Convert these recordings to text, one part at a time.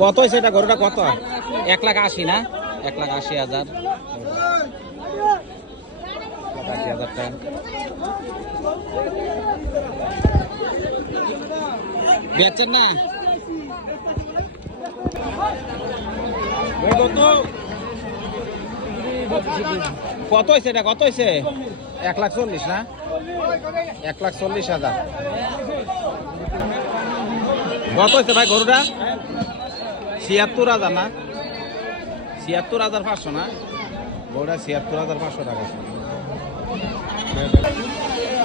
কত হয়েছে এটা গরুটা কত? 1,80,000 না? 1,80,000, 1,80,000 টাকা। বেচেন না? কত হয়েছে এটা? কত হয়েছে? 1,40,000 না? 1,40,000। কত হয়েছে ভাই গরুটা? 76,000 না? 76,500 না? গরুটা 76,500 টাকা।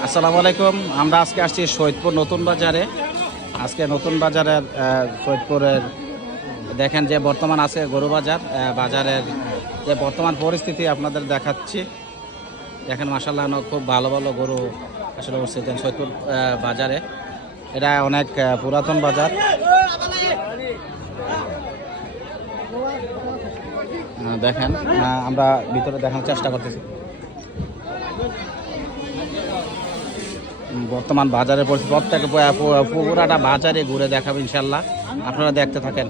আসসালামু আলাইকুম। আমরা আজকে আসছি সৈয়দপুর নতুন বাজারে। আজকে নতুন বাজারের সৈয়দপুরের দেখেন যে বর্তমান আছে গরু বাজার, বাজারের যে বর্তমান পরিস্থিতি আপনাদের দেখাচ্ছি। দেখেন মাশাআল্লাহ খুব ভালো ভালো গরু আসলে উঠছেন সৈয়দপুর বাজারে। এটা অনেক পুরাতন বাজার। দেখেন আমরা ভিতরে দেখানোর চেষ্টা করতেছি বর্তমান বাজারের পরিস্থিতি। প্রত্যেকে পুরাটা বাজারে ঘুরে দেখাবো ইনশাল্লাহ, আপনারা দেখতে থাকেন।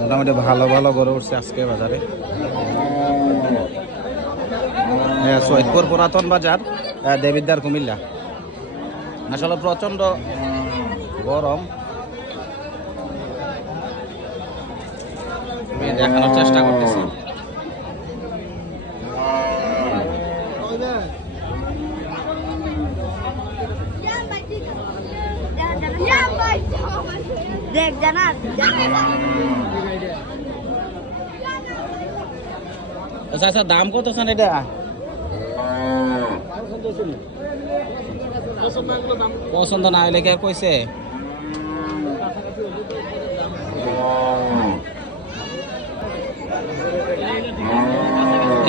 মোটামুটি ভালো ভালো গরু উঠছে আজকে বাজারে। সৈয়দপুর পুরাতন বাজার, দেবিদ্বার, কুমিল্লা। আসলে প্রচন্ড গরম, দেখানোর চেষ্টা করতেছি। আচ্ছা দাম কত চান এটা? পছন্দ না হলে কে কইছে?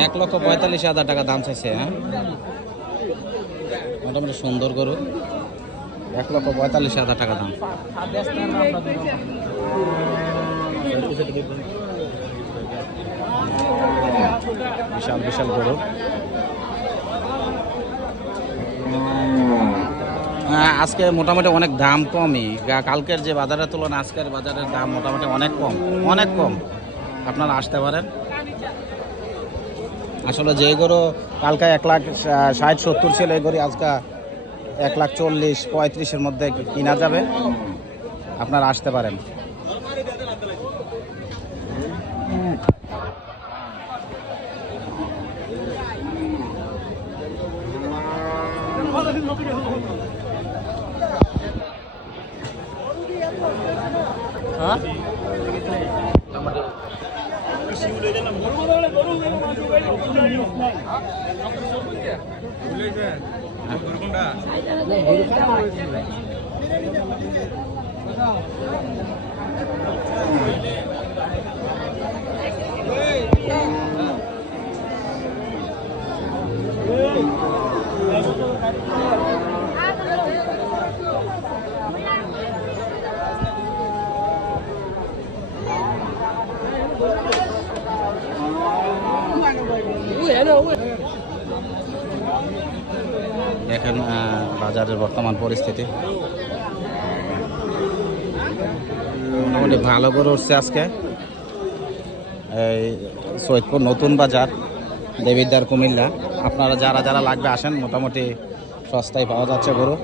$1,45,000 টাকা দাম চাইছে। হ্যাঁ, মোটামুটি সুন্দর গরু। 1,45,000 টাকা দাম। বিশাল বিশাল গরু। আজকে মোটামুটি অনেক দাম কমই, কালকের যে বাজারের তুলনায় আজকের বাজারের দাম মোটামুটি অনেক কম, অনেক কম। আপনারা আসতে পারেন। আসলে যে গরু কালকে 1,60,70 ছিল, এই গরু আজকে 1,40,35-এর মধ্যে কিনা যাবে। আপনারা আসতে পারেন। দেখেন বাজারের বর্তমান পরিস্থিতি। মোটামুটি ভালো করে উঠছে আজকে এই সৈয়দপুর নতুন বাজার, দেবিদ্বার, কুমিল্লা। আপনারা যারা যারা লাগবে আসেন, মোটামুটি সস্তায় পাওয়া যাচ্ছে গরু।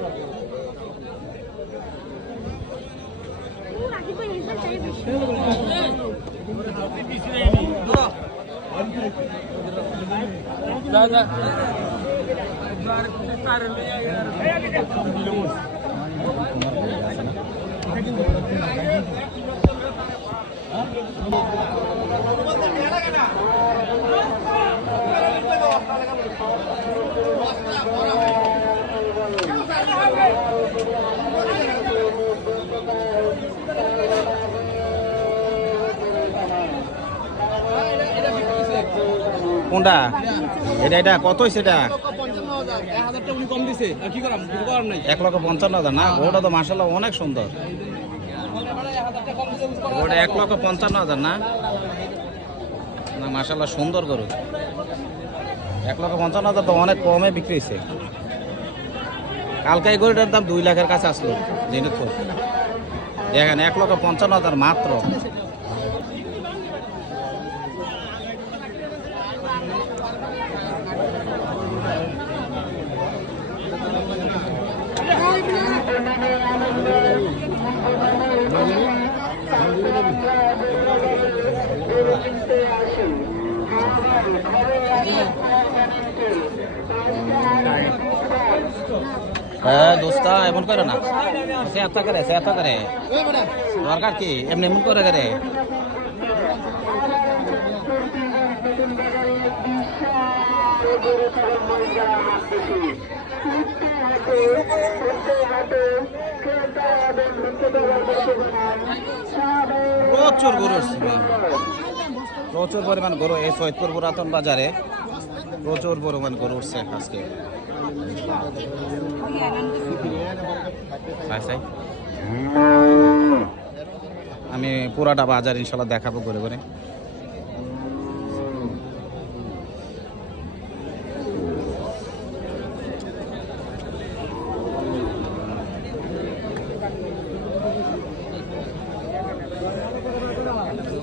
কোনটা এটা এটা কতই সেটা 1,55,000 না ওটা তো মাশাআল্লাহ অনেক সুন্দর ওটা 1,55,000 না না মাশাআল্লাহ সুন্দর গরু 1,55,000 তো অনেক কমে বিক্রি হয়েছে কালকে এই গরুটার দাম 2 লাখের কাছে আসলো জিনিসপুর দেখেন 1,55,000 মাত্র দোস্তা এমন করে না সে এত করে দরকার কি এমনি এমন করে করে প্রচুর গরু প্রচুর পরিমাণ গরু এই সৈয়দপুর পুরাতন বাজারে প্রচুর পরিমাণ গরু উঠছে আজকে আমি পুরাটা বাজার ইনশাল্লাহ দেখাবো করে করে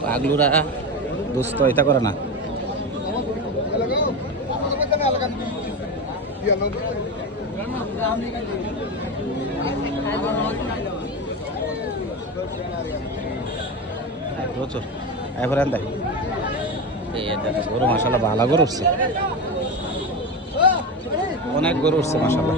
পাগলুরা দুষ্ট এটা করে না প্রচুর এবারে দেখ গরু মাশাআল্লাহ ভালো গরু উঠছে অনেক গরু উঠছে মাশাআল্লাহ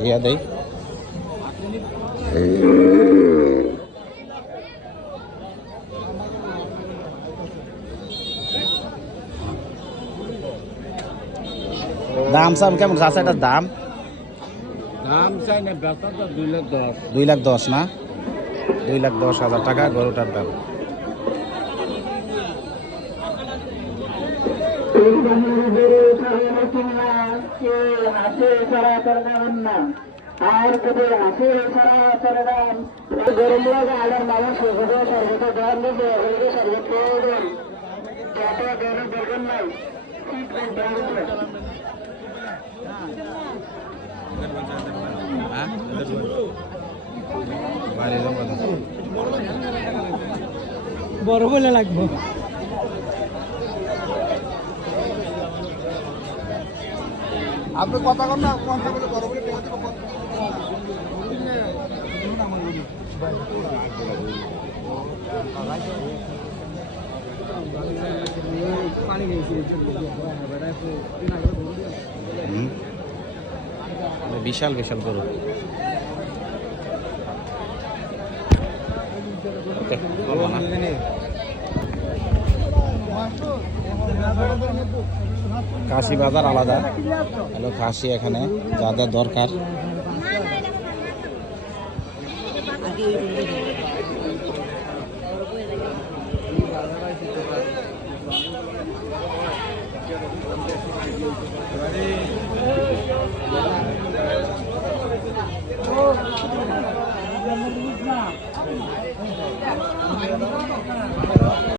দিয়া দেই দাম সাম কেমন আছে এটার দাম চাই না বেচাটা 2,10,000 2,10,000 না 2,10,000 টাকা গরুটার দাম আর যদি আসে ছাড়া করে দাম গরম লাগে আলার মানুষ সর্বত দাম দেবে সর্বত যত গরম দরকার নাই বড় বলে লাগবো আপনি কথা কন না কথা বলে বড় বলে বিশাল বিশাল গরু কাশি বাজার আলাদা হ্যালো কাশি এখানে যাদের দরকার